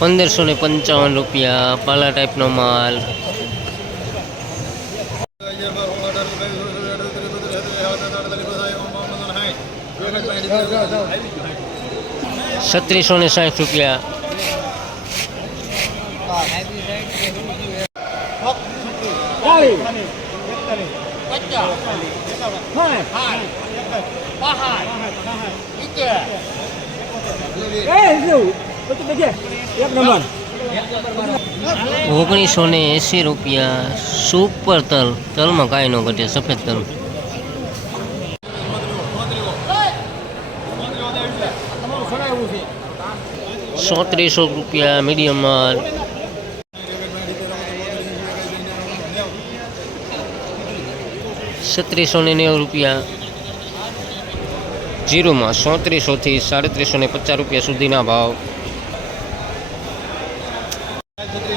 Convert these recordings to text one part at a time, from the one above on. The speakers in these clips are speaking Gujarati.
પંદરસો ને પંચાવન રૂપિયા પાલા ટાઈપનો માલ. છત્રીસો ને સાઠ રૂપિયા. નંબર ઓગણીસો ને એંસી રૂપિયા સુપર તલ. તલમાં કાંઈ ન ઘટે, સફેદ તલ. સોત્રીસો રૂપિયા મીડિયમ માલ. છત્રીસો ને નેવું રૂપિયા. જીરોમાં સોત્રીસોથી સાડત્રીસો ને પચાસ રૂપિયા સુધીના ભાવ.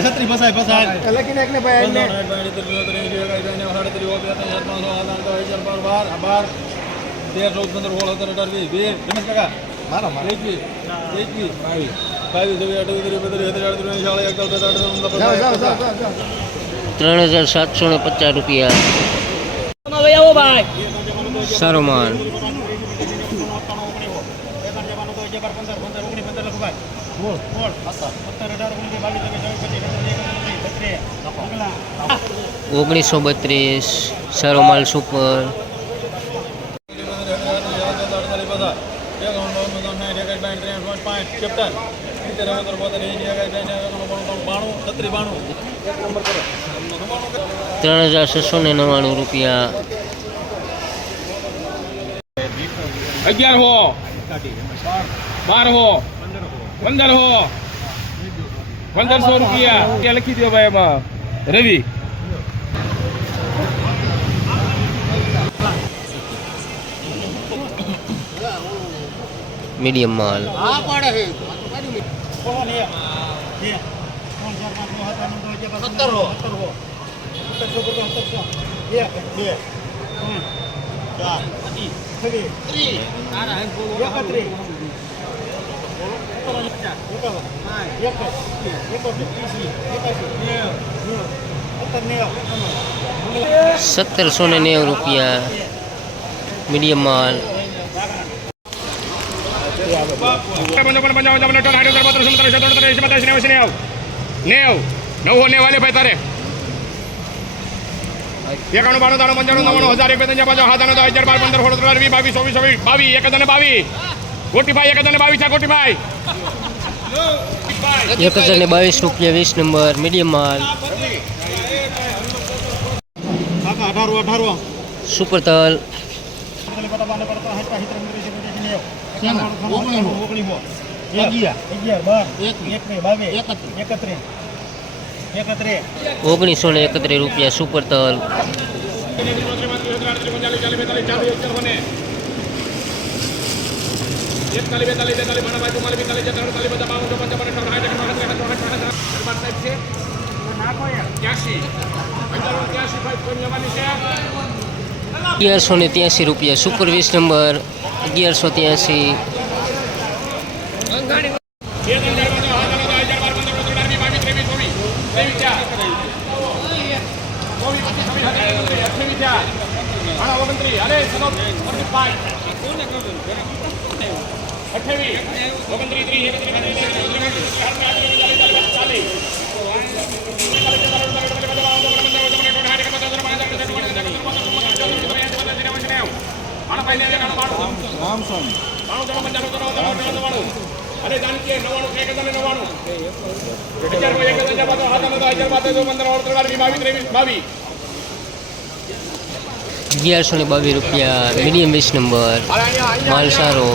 છત્રી ફસાય ફસાય લખી નાખ ને ભાઈ એને. તેર ચૌદ પંદર સોળ સત્તર અઢાર વીસ બે રમેશ કાકા મારા મારા એકવીસ એકવીસ બાવીસ બાવીસ ત્રીસ બત્રીસ અડત્રીસ ચાલીસ એકતાલીસ ત્રણ હજાર સાતસો ને પચાસ રૂપિયા સારો ઓગણીસો બત્રીસ સરોમાલ સુપર. ત્રણ હજાર છસો ને નવ્વાણું રૂપિયા. અગિયાર હો. બાર હો. પંદર હો પંદરસો રૂપિયા. ત્યાં લખી દો ભાઈ એમાં. રવિ. મીડિયમ માલ. સત્તરસો ને નેવું રૂપિયા મીડિયમ માલ નેવ નવો નેવ વાલે ભાઈ તારે એકાણું બાણું ત્રાણું પંચાણું નવ્વાણું, હજાર એક બે ત્રણ પાંચ નવ હજાર બાર પંદર, સોળ સત્તર વીસ, બાવીસ, ચોવીસ ચોવીસ બાવીસ એક હજાર બાવીસ. ગોટીભાઈ એક હજાર ને બાવીસ ગોટીભાઈ. એક હજાર ને બાવીસ રૂપિયા વીસ નંબર મીડિયમ માલ. સુપર તલ. ઓગણીસો. ને એકત્રીસ રૂપિયા સુપર તલ. એકતાલીસ બેતાલીસ તેતાલીસ બાણા બાજુ માલી બેતાલીસ તેતાલીસ બેતાલીસ બધા બાવન ચોસઠ દરબાર સાહેબ છે ત્યાંસી પંચાવન ત્યાંસી ભાઈ કોઈ લેવાની છે અગિયારસો ને ત્યાંસી રૂપિયા. સુપર વીસ નંબર અગિયારસો ત્યાંસી. સાત અઠ્યાવીસ ઓગણત્રીસ ત્રીસ એકત્રીસ ચાલીસ રામ સ્વામી અરે જાનકી નવાણું એક હજાર નવાણું હજાર એક હજાર બાદ હજાર બાદ પંદર ત્રેવીસ બાવીસ અગિયારસો ને બાવીસ રૂપિયા મીડિયમ વીસ નંબર માલ સારો